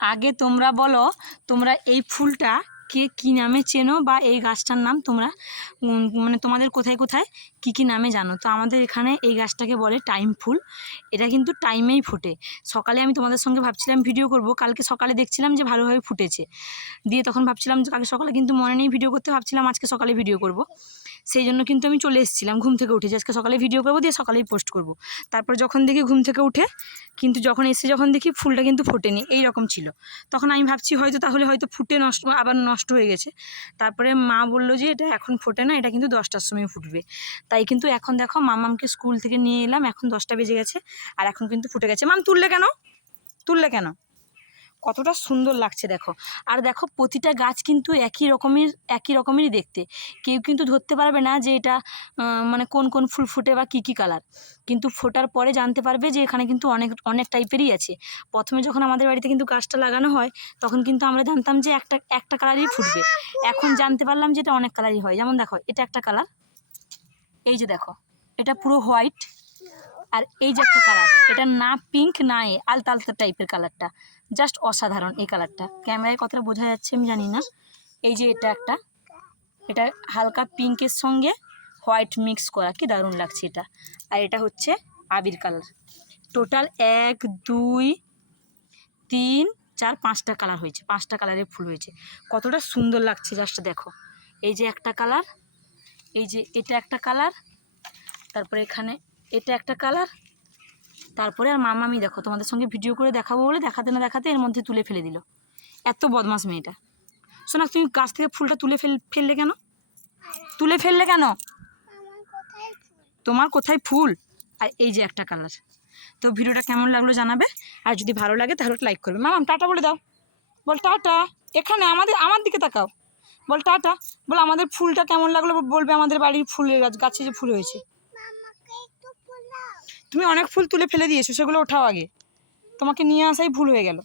আগে তোমরা বলো, তোমরা এই ফুলটা কে কী নামে চেনো, বা এই গাছটার নাম তোমরা মানে তোমাদের কোথায় কোথায় কী নামে জানো। তো আমাদের এখানে এই গাছটাকে বলে টাইম ফুল। এটা কিন্তু টাইমেই ফোটে। সকালে আমি তোমাদের সঙ্গে ভাবছিলাম ভিডিও করব, কালকে সকালে দেখছিলাম যে ভালোভাবে ফুটেছে, দিয়ে তখন ভাবছিলাম যে কালকে সকালে কিন্তু মনে নেই ভিডিও করতে, ভাবছিলাম আজকে সকালে ভিডিও করব। সেই জন্য কিন্তু আমি চলে এসেছিলাম ঘুম থেকে উঠে, যে আজকে সকালে ভিডিও করবো, দিয়ে সকালেই পোস্ট করব। তারপর যখন দেখি ঘুম থেকে উঠে, কিন্তু যখন দেখি ফুলটা কিন্তু ফোটেনি, এই রকম ছিল। তখন আমি ভাবছি তাহলে হয়তো ফুটে আবার নষ্ট হয়ে গেছে। তারপরে মা বললো যে এটা এখন ফোটে না, এটা কিন্তু 10টার সময় ফুটবে। তাই কিন্তু এখন দেখো মামামকে স্কুল থেকে নিয়ে এলাম, এখন 10টা বেজে গেছে, আর এখন কিন্তু ফুটে গেছে। মাম তুললে কেন? কতটা সুন্দর লাগছে দেখো। আর দেখো প্রতিটা গাছ কিন্তু একই রকমেরই দেখতে। কেউ কিন্তু ধরতে পারবে না যে এটা মানে কোন কোন ফুল ফুটে বা কী কালার। কিন্তু ফোটার পরে জানতে পারবে যে এখানে কিন্তু অনেক টাইপেরই আছে। প্রথমে যখন আমাদের বাড়িতে কিন্তু গাছটা লাগানো হয়, তখন কিন্তু আমরা জানতাম যে একটা কালারই ফুটবে। এখন জানতে পারলাম যে এটা অনেক কালারই হয়। যেমন দেখো, এটা একটা কালার, এই যে দেখো এটা পুরো হোয়াইট। আর এই যে একটা কালার, এটা না পিঙ্ক না আলতা আলতা টাইপের কালারটা, জাস্ট অসাধারণ এই কালারটা। ক্যামেরায় কতটা বোঝা যাচ্ছে আমি জানি না। এই যে এটা হালকা পিঙ্কের সঙ্গে হোয়াইট মিক্স করা, কি দারুণ লাগছে এটা। আর এটা হচ্ছে আবির কালার। টোটাল 1 2 3 4 5টা কালার হয়েছে, 5টা কালারের ফুল হয়েছে। কতটা সুন্দর লাগছে জাস্ট দেখো। এই যে একটা কালার, এই যে এটা একটা কালার, তারপরে এখানে এটা একটা কালার, তারপরে আর মামামি দেখো তোমাদের সঙ্গে ভিডিও করে দেখাবো বলে দেখাতে না দেখাতে এর মধ্যে তুলে ফেলে দিল। এত বদমাস মেয়েটা। শোনা, তুমি গাছ থেকে ফুলটা ফেললে কেন? তোমার কোথায় ফুল? আর এই যে একটা কালার। তো ভিডিওটা কেমন লাগলো জানাবে, আর যদি ভালো লাগে তাহলে লাইক করবে। মামাম টাটা বলে দাও, বল টাটা। এখানে আমার দিকে তাকাও, বল টাটা। বল আমাদের ফুলটা কেমন লাগলো বলবে, আমাদের বাড়ির ফুলের গাছে যে ফুল হয়েছে। তুমি অনেক ফুল তুলে ফেলে দিয়েছো, সেগুলো ওঠাও আগে, তোমাকে নিয়ে আসাই ভুল হয়ে গেল।